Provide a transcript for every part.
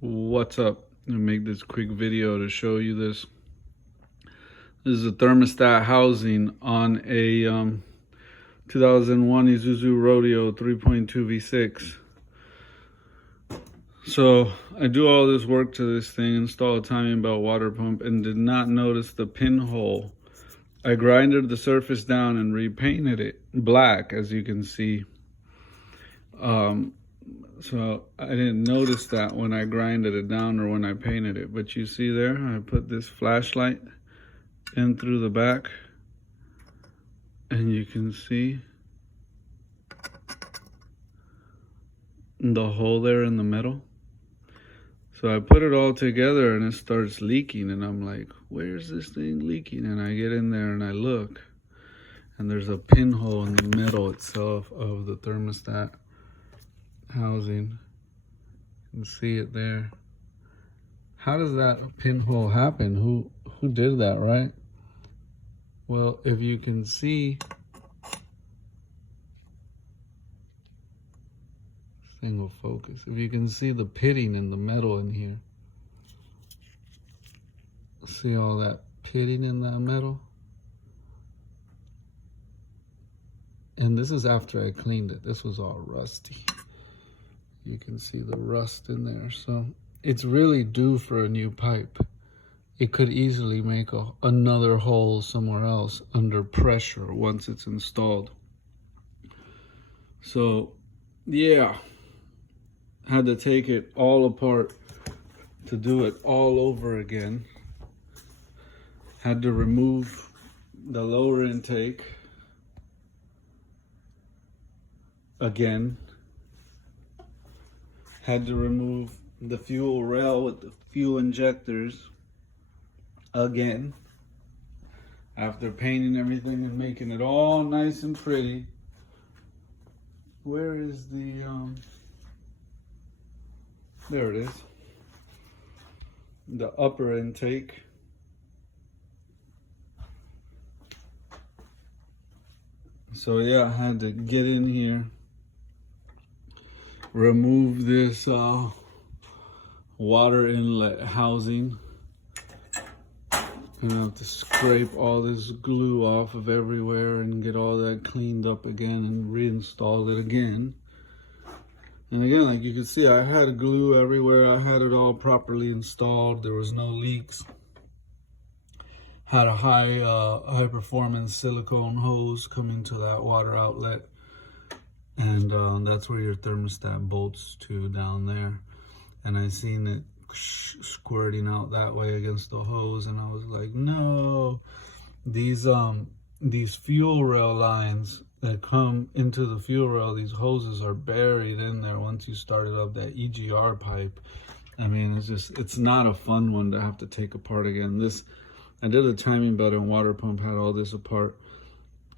What's up? I'm gonna make this quick video to show you this. This is a thermostat housing on a 2001 Isuzu Rodeo 3.2 V6. So I do all this work to this thing, install a timing belt water pump, and did not notice the pinhole. I grinded the surface down and repainted it black, as you can see. So I didn't notice that when I grinded it down or when I painted it. But you see there, I put this flashlight in through the back, and you can see the hole there in the middle. So I put it all together and it starts leaking, and I'm like, where's this thing leaking? And I get in there and I look, and there's a pinhole in the middle itself of the thermostat housing. You can see it there. How does that pinhole happen? Who did that, right? Well, if you can see, single focus, if you can see the pitting in the metal in here, see all that pitting in that metal? And this is after I cleaned it. This was all rusty. You can see the rust in there. So it's really due for a new pipe. It could easily make another hole somewhere else under pressure once it's installed. So yeah, had to take it all apart to do it all over again. Had to remove the lower intake again. Had to remove the fuel rail with the fuel injectors again, after painting everything and making it all nice and pretty. Where is the there it is, the upper intake. So yeah, I had to get in here, remove this water inlet housing, and I have to scrape all this glue off of everywhere and get all that cleaned up again and reinstall it again. And again, like you can see, I had glue everywhere. I had it all properly installed. There was no leaks. Had a high performance silicone hose coming to that water outlet. And that's where your thermostat bolts to down there. And I seen it squirting out that way against the hose, and I was like, no. These fuel rail lines that come into the fuel rail, these hoses are buried in there once you started up that EGR pipe. I mean, it's not a fun one to have to take apart again. I did a timing belt and water pump, had all this apart.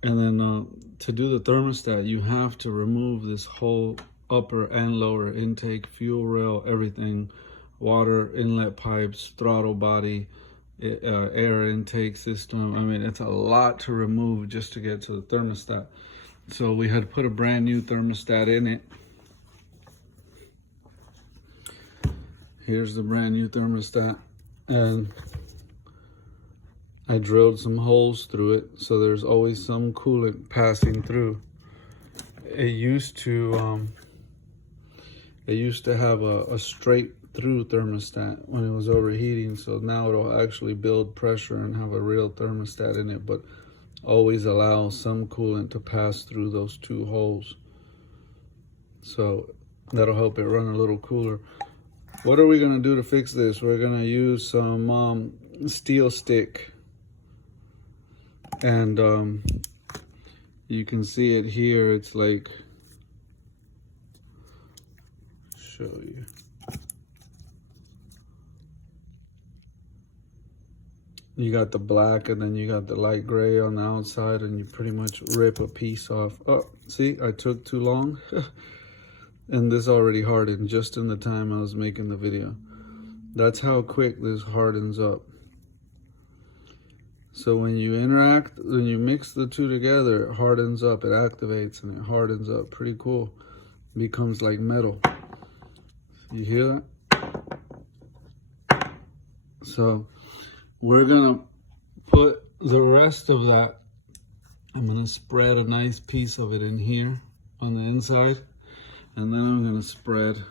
And then to do the thermostat, you have to remove this whole upper and lower intake, fuel rail, everything, water inlet pipes, throttle body, air intake system. I mean, it's a lot to remove just to get to the thermostat. So we had to put a brand new thermostat in it. Here's the brand new thermostat. And I drilled some holes through it, so there's always some coolant passing through. It used to have a straight through thermostat when it was overheating, so now it'll actually build pressure and have a real thermostat in it, but always allow some coolant to pass through those two holes. So that'll help it run a little cooler. What are we gonna do to fix this? We're gonna use some steel stick. And you can see it here. It's like, show you. You got the black and then you got the light gray on the outside, and you pretty much rip a piece off. Oh, see, I took too long. And this already hardened just in the time I was making the video. That's how quick this hardens up. So when you mix the two together, it hardens up, it activates, and it hardens up. Pretty cool. It becomes like metal. You hear that? So we're gonna put the rest of that, I'm gonna spread a nice piece of it in here on the inside, and then I'm gonna spread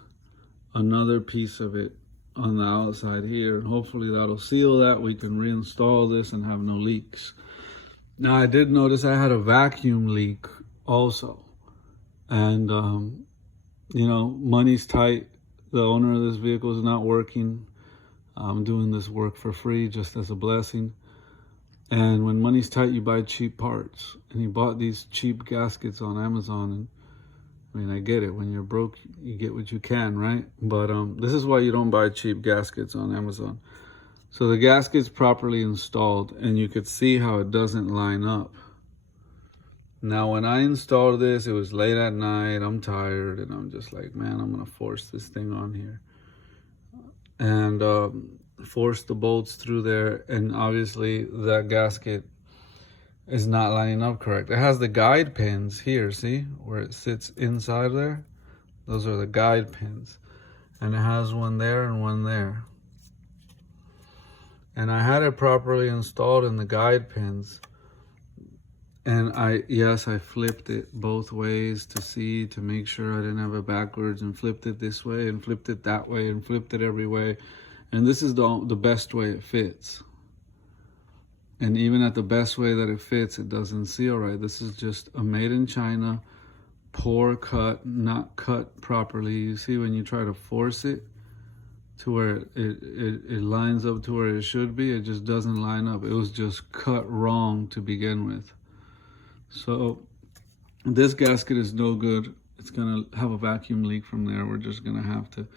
another piece of it on the outside here, and hopefully that'll seal that. We can reinstall this and have no leaks. Now I did notice I had a vacuum leak also, and you know, money's tight. The owner of this vehicle is not working. I'm doing this work for free just as a blessing. And when money's tight, you buy cheap parts. And he bought these cheap gaskets on Amazon. And I mean, I get it. When you're broke, you get what you can, right? But this is why you don't buy cheap gaskets on Amazon. So the gasket's properly installed, and you could see how it doesn't line up. Now, when I installed this, it was late at night. I'm tired, and I'm just like, man, I'm going to force this thing on here. And force the bolts through there, and obviously that gasket is not lining up correct. It has the guide pins here, see, where it sits inside there? Those are the guide pins. And it has one there and one there. And I had it properly installed in the guide pins. And I flipped it both ways to make sure I didn't have it backwards, and flipped it this way and flipped it that way and flipped it every way. And this is the best way it fits. And even at the best way that it fits, it doesn't seal right. This is just a made in China, poor cut, not cut properly. You see when you try to force it to where it lines up to where it should be, it just doesn't line up. It was just cut wrong to begin with. So this gasket is no good. It's gonna have a vacuum leak from there. We're just gonna have to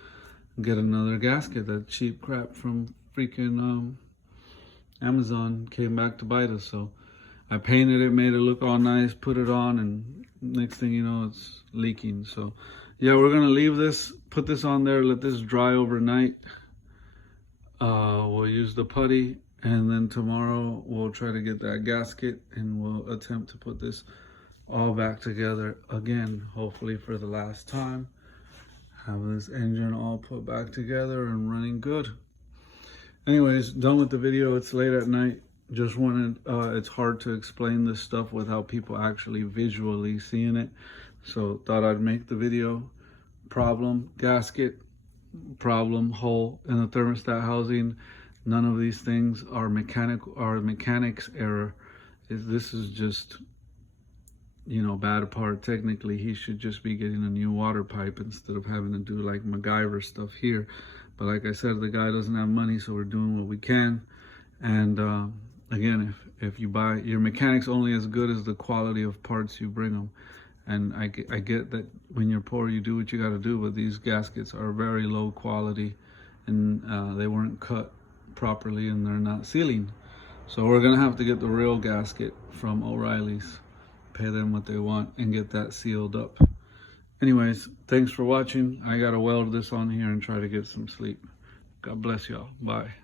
get another gasket. That cheap crap from freaking Amazon came back to bite us. So I painted it, made it look all nice, put it on, and next thing you know, it's leaking. So yeah, we're gonna leave this, put this on there, let this dry overnight. We'll use the putty, and then tomorrow we'll try to get that gasket, and we'll attempt to put this all back together again, hopefully for the last time. Have this engine all put back together and running good. Anyways, done with the video. It's late at night. Just wanted, it's hard to explain this stuff without people actually visually seeing it. So thought I'd make the video. Problem, gasket. Problem, hole in the thermostat housing. None of these things are mechanics error. This is just, you know, bad part. Technically, he should just be getting a new water pipe instead of having to do like MacGyver stuff here. But like I said, the guy doesn't have money, so we're doing what we can. And again, if you buy, your mechanic's only as good as the quality of parts you bring them. And I get that when you're poor, you do what you got to do, but these gaskets are very low quality, and they weren't cut properly, and they're not sealing. So we're gonna have to get the real gasket from O'Reilly's, pay them what they want, and get that sealed up. Anyways, thanks for watching. I gotta weld this on here and try to get some sleep. God bless y'all. Bye.